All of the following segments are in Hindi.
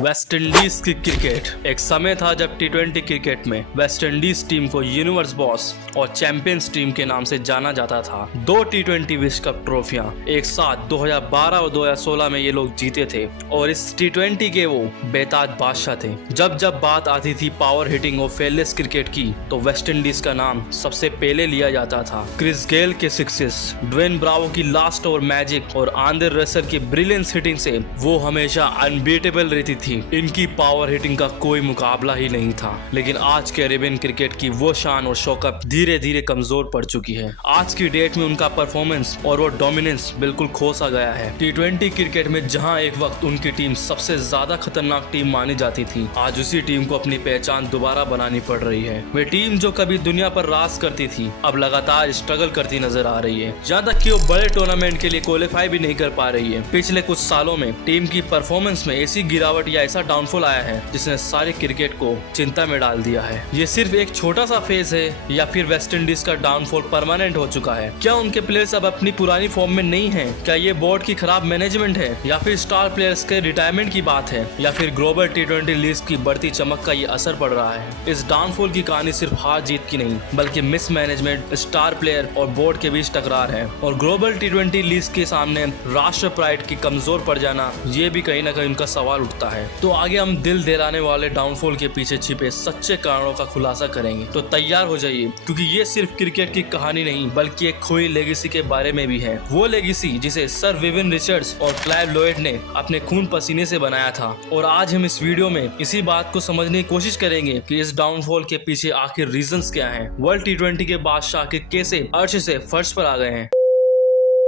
वेस्ट इंडीज की क्रिकेट। एक समय था जब टी20 क्रिकेट में वेस्ट इंडीज टीम को यूनिवर्स बॉस और चैंपियंस टीम के नाम से जाना जाता था। दो टी20 विश्व कप ट्रॉफियां एक साथ 2012 और 2016 में ये लोग जीते थे और इस टी20 के वो बेताज बादशाह थे। जब जब बात आती थी पावर हिटिंग और फेयरलेस क्रिकेट की तो वेस्ट इंडीज का नाम सबसे पहले लिया जाता था। क्रिस गेल के सिक्सेस, ड्वेन ब्रावो की लास्ट ओवर मैजिक और आंद्रे रसेल की ब्रिलियंस हिटिंग से वो हमेशा अनबीटेबल रहती थी। इनकी पावर हिटिंग का कोई मुकाबला ही नहीं था। लेकिन आज कैरेबियन क्रिकेट की वो शान और शौकत धीरे धीरे कमजोर पड़ चुकी है। आज की डेट में उनका परफॉर्मेंस और वो डोमिनेंस बिल्कुल खो सा गया है। टी20 क्रिकेट में जहां एक वक्त उनकी टीम सबसे ज्यादा खतरनाक टीम मानी जाती थी, आज उसी टीम को अपनी पहचान दोबारा बनानी पड़ रही है। वे टीम जो कभी दुनिया पर राज करती थी अब लगातार स्ट्रगल करती नजर आ रही है। जहाँ तक कि वो बड़े टूर्नामेंट के लिए क्वालिफाई भी नहीं कर पा रही है। पिछले कुछ सालों में टीम की परफॉर्मेंस में ऐसी गिरावट या ऐसा डाउनफॉल आया है जिसने सारे क्रिकेट को चिंता में डाल दिया है। ये सिर्फ एक छोटा सा फेज है या फिर वेस्ट इंडीज का डाउनफॉल परमानेंट हो चुका है? क्या उनके प्लेयर्स अब अपनी पुरानी फॉर्म में नहीं हैं? क्या ये बोर्ड की खराब मैनेजमेंट है या फिर स्टार प्लेयर्स के रिटायरमेंट की बात है या फिर ग्लोबल टी20 लीग की बढ़ती चमक का ये असर पड़ रहा है? इस डाउनफॉल की कहानी सिर्फ हार जीत की नहीं बल्कि मिस मैनेजमेंट, स्टार प्लेयर और बोर्ड के बीच टकरार है। और ग्लोबल टी20 लीग के सामने राष्ट्र प्राइड की कमजोर पड़ जाना ये भी कहीं ना कहीं उनका सवाल उठता है। तो आगे हम दिल दहलाने वाले डाउनफॉल के पीछे छिपे सच्चे कारणों का खुलासा करेंगे। तो तैयार हो जाइए क्योंकि ये सिर्फ क्रिकेट की कहानी नहीं बल्कि एक खोई लेगेसी के बारे में भी है। वो लेगेसी जिसे सर विवियन रिचर्ड्स और क्लाइव लॉयड ने अपने खून पसीने से बनाया था। और आज हम इस वीडियो में इसी बात को समझने की कोशिश करेंगे कि इस डाउनफॉल के पीछे आखिर रीजंस क्या हैं। वर्ल्ड टी20 के बादशाह के कैसे अर्श से फर्श पर आ गए हैं।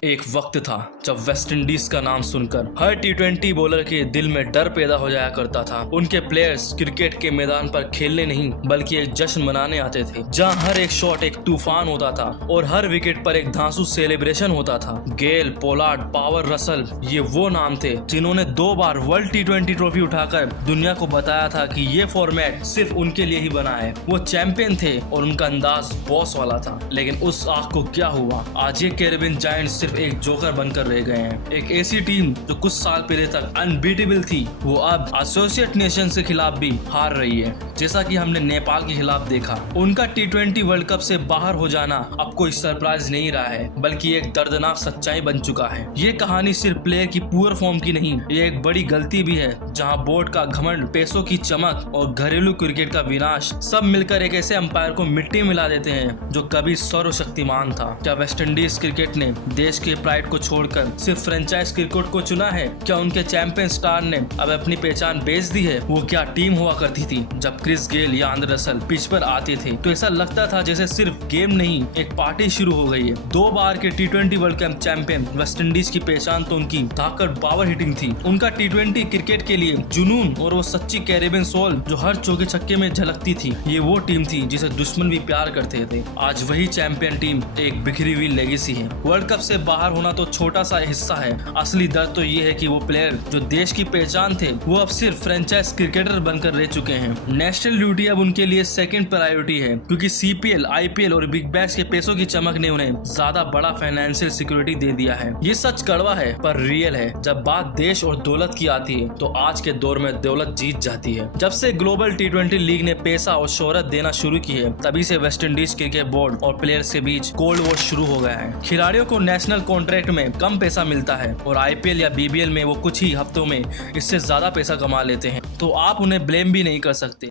एक वक्त था जब वेस्ट इंडीज का नाम सुनकर हर टी20 बॉलर के दिल में डर पैदा हो जाया करता था। उनके प्लेयर्स क्रिकेट के मैदान पर खेलने नहीं बल्कि एक जश्न मनाने आते थे, जहां हर एक शॉट एक तूफान होता था और हर विकेट पर एक धांसू सेलिब्रेशन होता था। गेल, पोलार्ड, पावर, रसल, ये वो नाम थे जिन्होंने 2 बार वर्ल्ड टी20 ट्रॉफी उठाकर दुनिया को बताया था कि ये फॉर्मेट सिर्फ उनके लिए ही बना है। वो चैंपियन थे और उनका अंदाज बॉस वाला था। लेकिन उस आंख को क्या हुआ? आज ये कैरेबियन जायंट्स एक जोकर बनकर रह गए हैं। एक ऐसी टीम जो कुछ साल पहले तक अनबीटेबल थी वो अब एसोसिएट नेशन के खिलाफ भी हार रही है, जैसा कि हमने नेपाल के खिलाफ देखा। उनका टी20 वर्ल्ड कप से बाहर हो जाना अब कोई सरप्राइज नहीं रहा है बल्कि एक दर्दनाक सच्चाई बन चुका है। ये कहानी सिर्फ प्लेयर की पुअर फॉर्म की नहीं, ये एक बड़ी गलती भी है जहां बोर्ड का घमंड, पैसों की चमक और घरेलू क्रिकेट का विनाश सब मिलकर एक ऐसे अंपायर को मिट्टी मिला देते हैं जो कभी सर्वशक्तिमान था। क्या वेस्ट इंडीज क्रिकेट ने देश के प्राइड को छोड़कर सिर्फ फ्रेंचाइज क्रिकेट को चुना है? क्या उनके चैंपियन स्टार ने अब अपनी पहचान बेच दी है? वो क्या टीम हुआ करती थी जब क्रिस गेल या आंद्रे रसेल पिच पर आते थे तो ऐसा लगता था जैसे सिर्फ गेम नहीं एक पार्टी शुरू हो गई है। 2 बार के टी20 world cup champion West Indies की पहचान तो उनकी ताकत, पावर हिटिंग थी। उनका टी20 क्रिकेट के लिए जुनून और वो सच्ची कैरेबियन सोल जो हर चौके छक्के में झलकती थी। ये वो टीम थी जिसे दुश्मन भी प्यार करते थे। आज वही चैंपियन टीम एक बिखरी हुई लेगेसी है। वर्ल्ड कप से बाहर होना तो छोटा सा हिस्सा है, असली दर्द तो ये है कि वो प्लेयर जो देश की पहचान थे वो अब सिर्फ फ्रेंचाइज क्रिकेटर बनकर रह चुके हैं। नेशनल ड्यूटी अब उनके लिए सेकंड प्रायोरिटी है क्योंकि सीपीएल, आईपीएल और बिग बैश के पैसों की चमक ने उन्हें ज्यादा बड़ा फाइनेंशियल सिक्योरिटी दे दिया है। ये सच कड़वा है पर रियल है। जब बात देश और दौलत की आती है तो आज के दौर में दौलत जीत जाती है। जब से ग्लोबल टी20 लीग ने पैसा और शोहरत देना शुरू की है तभी से वेस्ट इंडीज क्रिकेट बोर्ड और प्लेयर्स के बीच कोल्ड वॉर शुरू हो गया है। खिलाड़ियों को नेशनल कॉन्ट्रैक्ट में कम पैसा मिलता है और आईपीएल या बीबीएल में वो कुछ ही हफ्तों में इससे ज्यादा पैसा कमा लेते हैं, तो आप उन्हें ब्लेम भी नहीं कर सकते।